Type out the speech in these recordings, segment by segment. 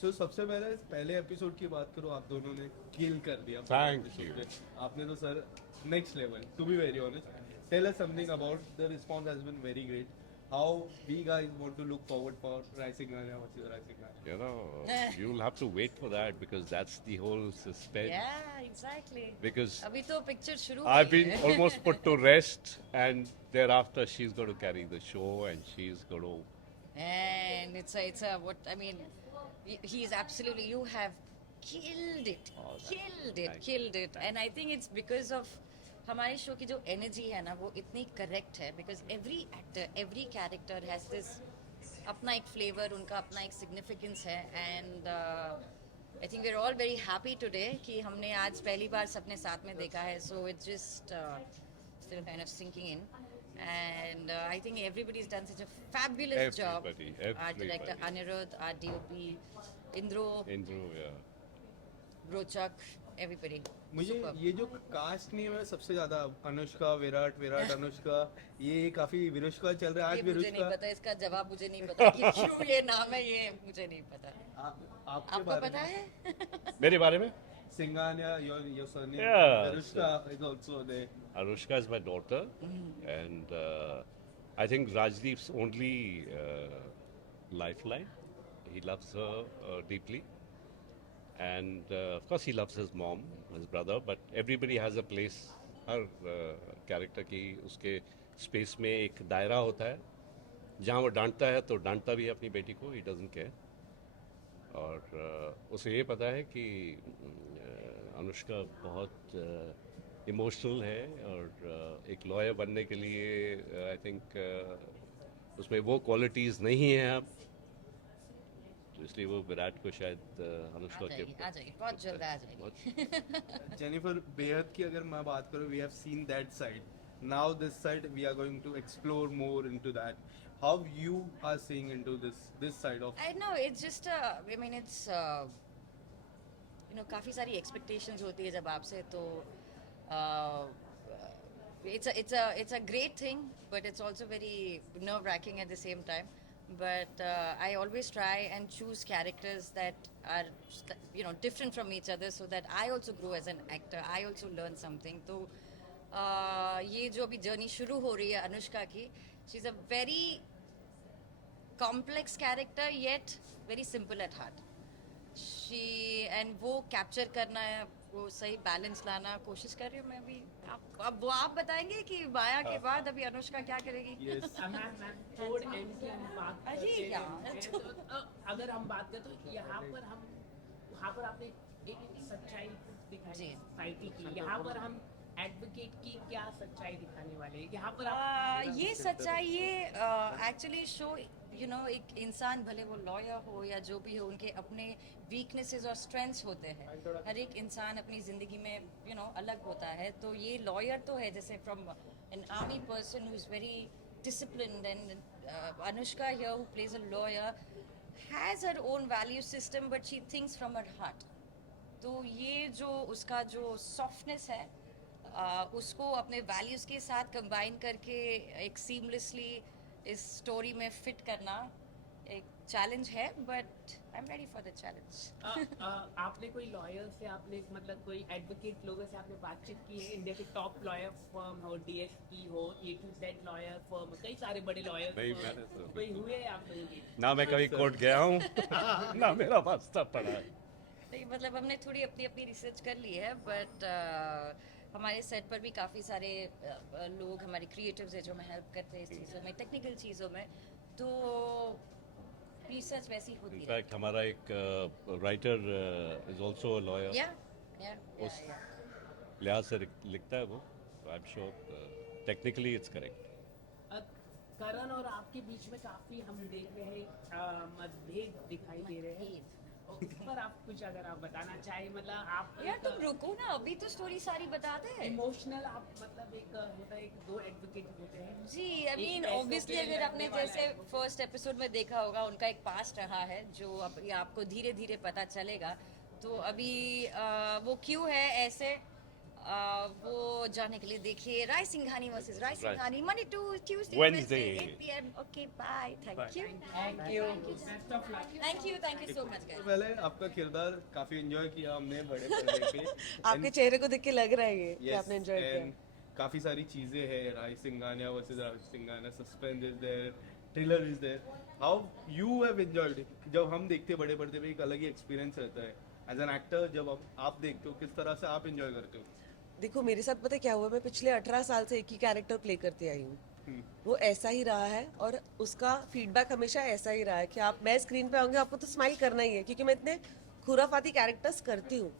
सो सबसे पहले एपिसोड की बात करो, आप दोनों ने किल कर दिया। Thank you. आपने तो sir next level, to be very honest. Tell us something about the response has been very great. How we guys want to look forward for Rising Anya, what is Rising Anya? You know, you'll have to wait for that because that's the whole suspense. Yeah, exactly. Because अभी तो picture शुरू I've हुई been है. almost put to rest, and thereafter she's going to carry the show, and she's going to. And it's a what I mean, he's absolutely, you have killed it, Oh, killed it, and I think it's because of हमारे show की जो energy है ना वो इतनी correct है, because every actor every character has this अपना एक फ्लेवर, उनका अपना एक सिग्निफिकेंस है. And I think we are all very happy today कि हमने आज पहली बार सबने साथ में देखा है. So it's just still kind of sinking in. And I think everybody's done such a fabulous job. Our director Anirudh, our DOP Indro, Yeah. Rochak, everybody. मुझे Superb. ये जो कास्ट नेम है सबसे ज्यादा, अनुष्का, विराट, विराट अनुष्का, ये काफी विरुष्का चल रहा है ये आज। मुझे नहीं विरुष्का पता, इसका जवाब मुझे नहीं पता कि क्यों ये नाम है, ये मुझे नहीं पता. आपके आपको बारे पता में है? मेरे बारे में? Singanya, your surname, Yeah. Virushka is also there. Anushka is my daughter, and I think Rajdeep's only lifeline. He loves her deeply, and of course he loves his mom, his brother. But everybody has a place. Her character की उसके space में एक दायरा होता है जहाँ वो डांटता है तो डांटता भी है अपनी बेटी को, ही डजंट केयर. और उसे ये पता है कि अनुष्का बहुत इमोशनल है, और एक लॉयर बनने के लिए आई थिंक उसमें वो क्वालिटीज़ नहीं हैं अब, तो इसलिए वो विराट को शायद अनुष्का आ के जाएगी, बहुत जल्द आ जाएगी. जेनिफर, बेहद की अगर मैं बात करूं, we have seen that side. Now this side we are going to explore more into that. How you are seeing into this side of. I know it's just I mean it's काफी सारी expectations होती है जब आपसे, तो it's a great thing, but it's also very nerve wracking at the same time. But I always try and choose characters that are different from each other, so that I also grow as an actor, I also learn something. तो ये जो अभी journey शुरू हो रही है अनुष्का की, she is a very complex character yet very simple at heart. And वो कैप्चर करना है, वो सही बैलेंस लाना कोशिश कर रही हूँ मैं भी. अब वो आप बताएंगे कि माया के बाद अभी अनुष्का क्या करेगी. यस, अगर हम बात करें तो यहाँ पर आपने एक सच्चाई दिखाई सोसाइटी की, यहाँ पर हम एडवोकेट की क्या सच्चाई दिखाने वाले हैं यहाँ पर आप? ये सच्चाई, ये एक्चुअली शो एक इंसान, भले वो लॉयर हो या जो भी हो, उनके अपने वीकनेसेस और स्ट्रेंथ्स होते हैं. हर एक इंसान अपनी ज़िंदगी में अलग होता है. तो ये लॉयर तो है, जैसे from an army person who is very disciplined, and Anushka here who plays a lawyer has her own value system, but she thinks from her heart. तो ये जो उसका जो सॉफ्टनेस है, उसको अपने वैल्यूज़ के साथ कंबाइन करके एक सीमलेसली इस स्टोरी में फिट करना एक चैलेंज है, but I am ready for the challenge. आपने कोई लॉयर से, आपने मतलब कोई एडवोकेट लोगों से आपने बातचीत की है? इंडिया के टॉप लॉयर फर्म हो, डीएसपी हो, A to Z lawyer firm, कई सारे बड़े लॉयर कोई हुए आप लोगों के? ना मैं कभी कोर्ट गया हूँ ना मेरा वास्ता पड़ा है. मतलब हमने थोड़ी अपनी अपनी रिसर्च कर ली है, बट हमारे सेट पर भी काफ़ी सारे लोग हमारे क्रिएटिव्स हैं जो हमें हेल्प करते हैं इस चीज़ों में, टेक्निकल चीज़ों में. तो रिसर्च वैसी होती है. इनफैक्ट हमारा एक writer is also a lawyer, उस लिहाज से लिखता है वो. I am sure technically it's correct. Karan और आपके बीच में काफी हम देख रहे हैं मतभेद दिखाई दे रहे हैं. उस पर आप कुछ अगर आप बताना चाहें, मतलब आप यार तुम रुको ना, अभी तो स्टोरी सारी बता दे. इमोशनल आप मतलब एक होता है, एक दो एडवोकेट होते हैं जी. आई मीन ऑब्वियसली अगर आपने जैसे फर्स्ट एपिसोड में देखा होगा, उनका एक पास्ट रहा है जो आपको धीरे धीरे पता चलेगा. तो अभी वो क्यों है ऐसे, वो जाने के लिए देखिए Rai Singhani versus Rai Right. Singhani Monday to Tuesday Wednesday. 8 PM. Okay, bye. Thank Bye. you. Thank you. Best of luck. Thank you so much, तो guys. पहले आपका किरदार काफी एंजॉय किया हमने बड़े पर्दे पे आपके चेहरे को देख के लग रहा है ये कि Yes, आपने एंजॉय किया and काफी सारी चीजें हैं Rai Singhania versus Rai Singhania suspense is there thriller is there how you have enjoyed जब हम देखते हैं बड़े पर्दे पे एक अलग ही एक्सपीरियंस रहता है एज एन एक्टर जब आप देखते हो किस तरह से आप एंजॉय करते हो देखो मेरे साथ पता है क्या हुआ मैं पिछले 18 साल से एक ही कैरेक्टर प्ले करती आई हूँ वो ऐसा ही रहा है और उसका फीडबैक हमेशा ऐसा ही रहा है कि आप मैं स्क्रीन पे आऊंगी आपको तो स्माइल करना ही है क्योंकि मैं इतने खुराफाती कैरेक्टर्स करती हूँ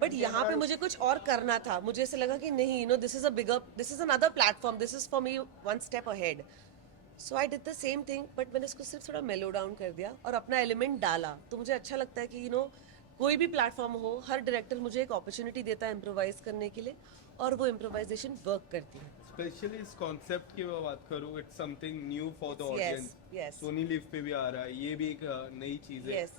बट यहाँ पे मुझे कुछ और करना था मुझे ऐसे लगा कि नहीं you know this is another platform this is for me one step ahead so I did the same thing but मैंने इसको सिर्फ थोड़ा मेलो डाउन कर दिया और अपना एलिमेंट डाला तो मुझे अच्छा लगता है कि यू नो कोई भी प्लेटफॉर्म हो हर डायरेक्टर मुझे एक अपॉर्चुनिटी देता है इम्प्रोवाइज करने के लिए और वो इम्प्रोवाइजेशन वर्क करती है स्पेशली इस कॉन्सेप्ट की मैं बात करूँ it's something new for the Yes, audience yes. Sony LIV पे भी आ रहा है ये भी एक नई चीज है Yes.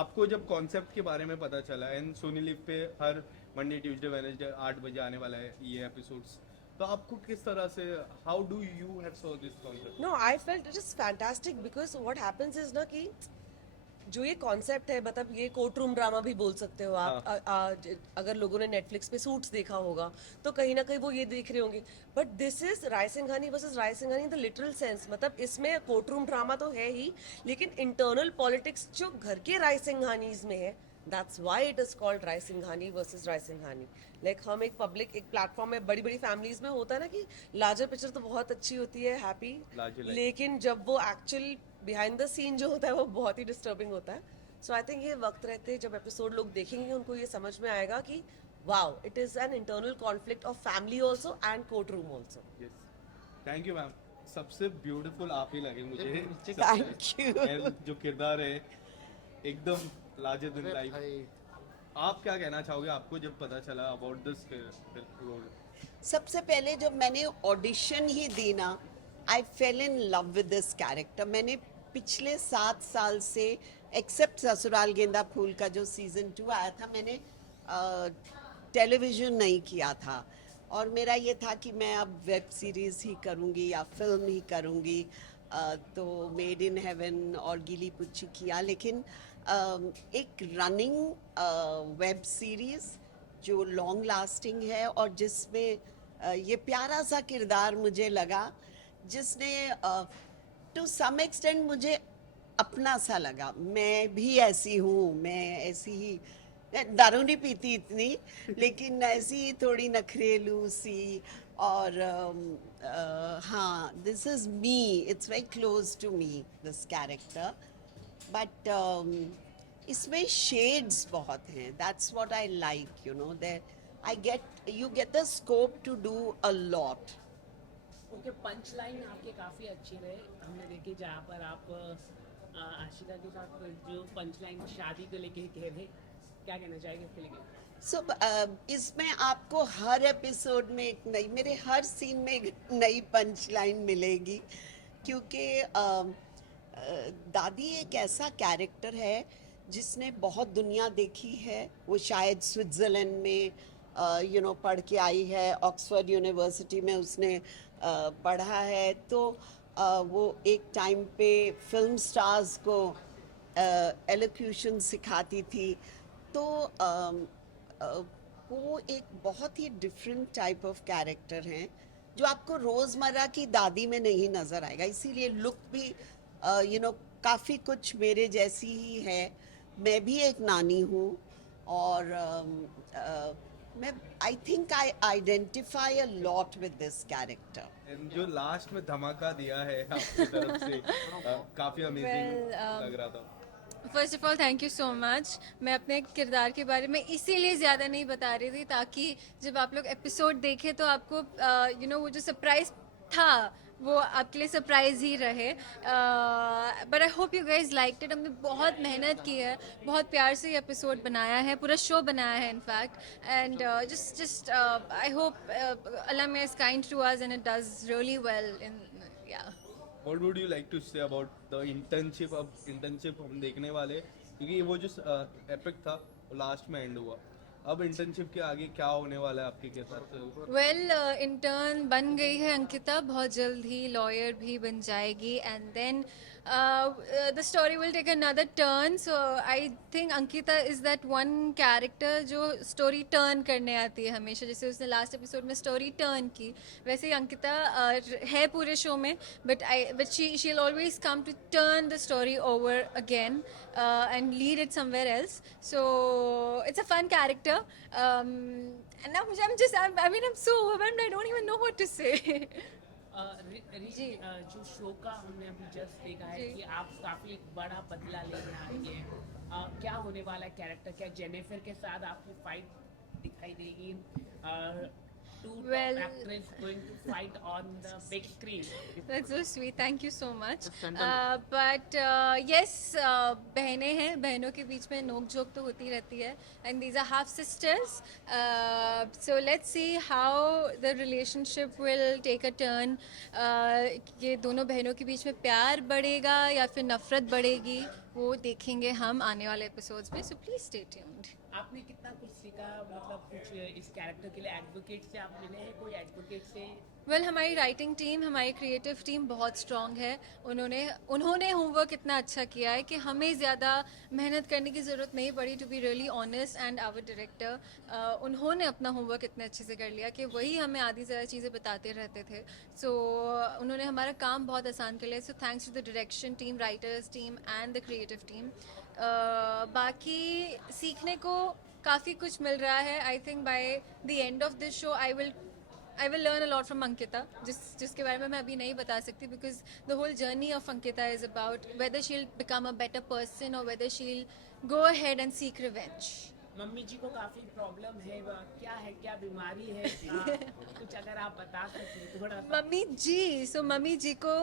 आपको जब कॉन्सेप्ट के बारे में पता चला एंड सोनी लिव पे हर मंडे ट्यूसडे वेडनेसडे 8 बजे आने वाला है ये एपिसोड्स तो आपको किस तरह से how do you have saw this concept no I felt it is fantastic because what happens is ना कि जो ये कॉन्सेप्ट है मतलब ये कोर्ट रूम ड्रामा भी बोल सकते हो आप अगर लोगों ने नेटफ्लिक्स पे सूट्स देखा होगा तो कहीं ना कहीं वो ये देख रहे होंगे but this is Rai Singhani versus Raisinghani in the literal sense मतलब इसमें कोर्ट रूम ड्रामा तो है ही लेकिन इंटरनल पॉलिटिक्स जो घर के राय सिंघानीज में है that's why it is called Rai Singhani versus Raisinghani like हम एक पब्लिक एक प्लेटफॉर्म में बड़ी बड़ी फैमिलीज में होता है ना कि लार्जर पिक्चर तो बहुत अच्छी होती है हैप्पी Larger life. लेकिन जब वो एक्चुअल बिहाइंड द सीन जो होता है वो बहुत ही डिस्टर्बिंग होता है सो आई थिंक ये वक्त रहते जब एपिसोड लोग देखेंगे उनको ये समझ में आएगा कि wow it is an internal conflict of family also and court room also yes thank you ma'am सबसे ब्यूटीफुल आप ही लगे मुझे Thank you. And जो किरदार है एकदम लार्जर देन लाइफ आप क्या कहना चाहोगे आपको जब पता चला अबाउट दिस रोल सबसे पहले जब मैंने ऑडिशन ही दी ना I fell in love with this character मैंने पिछले 7 साल से एक्सेप्ट ससुराल गेंदा फूल का जो सीजन 2 आया था मैंने टेलीविज़न नहीं किया था और मेरा ये था कि मैं अब वेब सीरीज़ ही करूँगी या फिल्म ही करूँगी तो मेड इन हेवन और गिली पुच्ची किया लेकिन एक रनिंग वेब सीरीज़ जो लॉन्ग लास्टिंग है और जिसमें ये प्यारा सा किरदार मुझे लगा जिसने टू सम एक्सटेंट मुझे अपना सा लगा मैं भी ऐसी हूँ मैं ऐसी ही दारू नहीं पीती इतनी लेकिन ऐसी ही थोड़ी नखरेलू सी और हाँ this is me it's very close to me this character but इसमें शेड्स बहुत हैं that's what I like you know that you get the scope to do a lot उनके पंच लाइन आपके काफ़ी अच्छी रहे हमने देखी जहाँ पर आप आशिका के साथ जो पंच लाइन शादी को लेके कह रहे क्या कहना चाहेंगे इसके लिए सो इसमें आपको हर एपिसोड में एक नई मेरे हर सीन में एक नई पंच लाइन मिलेगी क्योंकि दादी एक ऐसा कैरेक्टर है जिसने बहुत दुनिया देखी है वो शायद स्विट्ज़रलैंड में यू नो पढ़ के आई है ऑक्सफोर्ड यूनिवर्सिटी में उसने पढ़ा है तो वो एक टाइम पे फिल्म स्टार्स को एलोक्यूशन सिखाती थी तो वो एक बहुत ही डिफरेंट टाइप ऑफ कैरेक्टर हैं जो आपको रोज़मर्रा की दादी में नहीं नज़र आएगा इसीलिए लुक भी यू नो काफ़ी कुछ मेरे जैसी ही है मैं भी एक नानी हूँ और मैं I think I identify a lot with this character जो लास्ट में धमाका दिया है आपकी तरफ से काफी अमेजिंग Well, लग रहा था first of all thank you so much मैं अपने किरदार के बारे में इसीलिए ज़्यादा नहीं बता रही थी ताकि जब आप लोग एपिसोड देखें तो आपको यू नो वो जो सरप्राइज था वो आपके लिए सरप्राइज ही रहे but I hope you guys like it हमने बहुत मेहनत की है बहुत प्यार से ये एपिसोड बनाया है पूरा शो बनाया है in fact and just I hope Allah में is kind to us and it does really well in या What would you like to say about the internship? अब internship हम देखने वाले क्योंकि वो जो एपिक था वो लास्ट में एंड हुआ अब इंटर्नशिप के आगे क्या होने वाला है आपके के साथ? वेल इंटर्न बन गई है अंकिता, बहुत जल्द ही लॉयर भी बन जाएगी and then the story will take another turn. So I think Ankita is that one character जो स्टोरी टर्न करने आती है हमेशा. जैसे उसने लास्ट एपिसोड में स्टोरी टर्न की, वैसे ही अंकिता है पूरे शो में, but she will always come to turn the story over again and lead it somewhere else. So it's a fun character. And now I'm so overwhelmed. I don't even know what to say. ऋषि, जो show का हमने अभी just देखा है जी. कि आप काफी एक बड़ा बदला लेने आएंगे. क्या होने वाला है कैरेक्टर? क्या जेनिफर के साथ आपको फाइट दिखाई देगी? Two Well- top actors going to fight on the big screen. That's so sweet. Thank you so much. But yes, बहनें हैं, बहनों के बीच में नोक झोंक तो होती रहती है. And these are half sisters. So let's see how the relationship will take a turn. ये दोनों बहनों के बीच में प्यार बढ़ेगा या फिर नफरत बढ़ेगी, वो देखेंगे हम आने वाले एपिसोड्स में. So please stay tuned. आपने कितना कुछ सीखा, मतलब कुछ इस कैरेक्टर के लिए एडवोकेट से आप मिले हैं? कोई एडवोकेट से? वेल हमारी राइटिंग टीम, हमारी क्रिएटिव टीम बहुत स्ट्रॉन्ग है. उन्होंने होमवर्क इतना अच्छा किया है कि हमें ज़्यादा मेहनत करने की ज़रूरत नहीं पड़ी. To be really honest, and our director उन्होंने अपना होमवर्क इतने अच्छे से कर लिया कि वही हमें आधी ज़्यादा चीज़ें बताते रहते थे. सो उन्होंने हमारा काम बहुत आसान कर लिया. So thanks to the direction team, writers team and the creative team. बाकी सीखने को काफ़ी कुछ मिल रहा है. I think by the end of this show I will learn a lot from Ankita, जिसके बारे में मैं अभी नहीं बता सकती, because the whole journey of Ankita is about whether she'll become a better person or whether she'll go ahead and seek revenge. Mummy ji को काफी प्रॉब्लम है, क्या बीमारी है? कुछ अगर आप बता सकें थोड़ा सा. मम्मी जी, so मम्मी जी को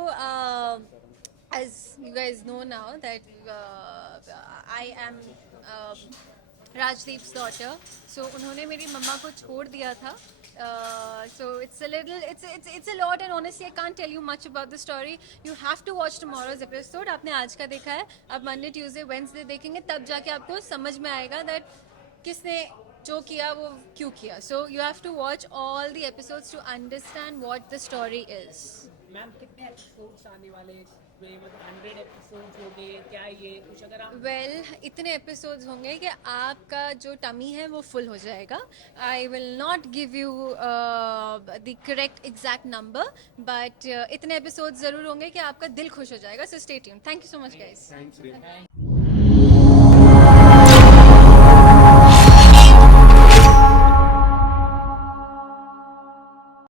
as you guys know now that I am Rajdeep's daughter. So उन्होंने मेरी मम्मा को छोड़ दिया था. So it's a lot, and honestly I can't tell you much about the story. You have to watch tomorrow's episode. आपने आज का देखा है, अब Monday, Tuesday, Wednesday देखेंगे, तब जाके आपको समझ में आएगा that किसने जो किया वो क्यों किया. So you have to watch all the episodes to understand what the story is. Ma'am कितने एपिसोड्स आने वाले हैं? मतलब 100 एपिसोड्स हो गए क्या? ये कुछ अगर आप वेल इतने एपिसोड्स होंगे कि आपका जो टमी है वो फुल हो जाएगा. I will not give you the correct exact number, but इतने एपिसोड्स ज़रूर होंगे कि आपका दिल खुश हो जाएगा. So stay tuned. Thank you so much guys. Thanks.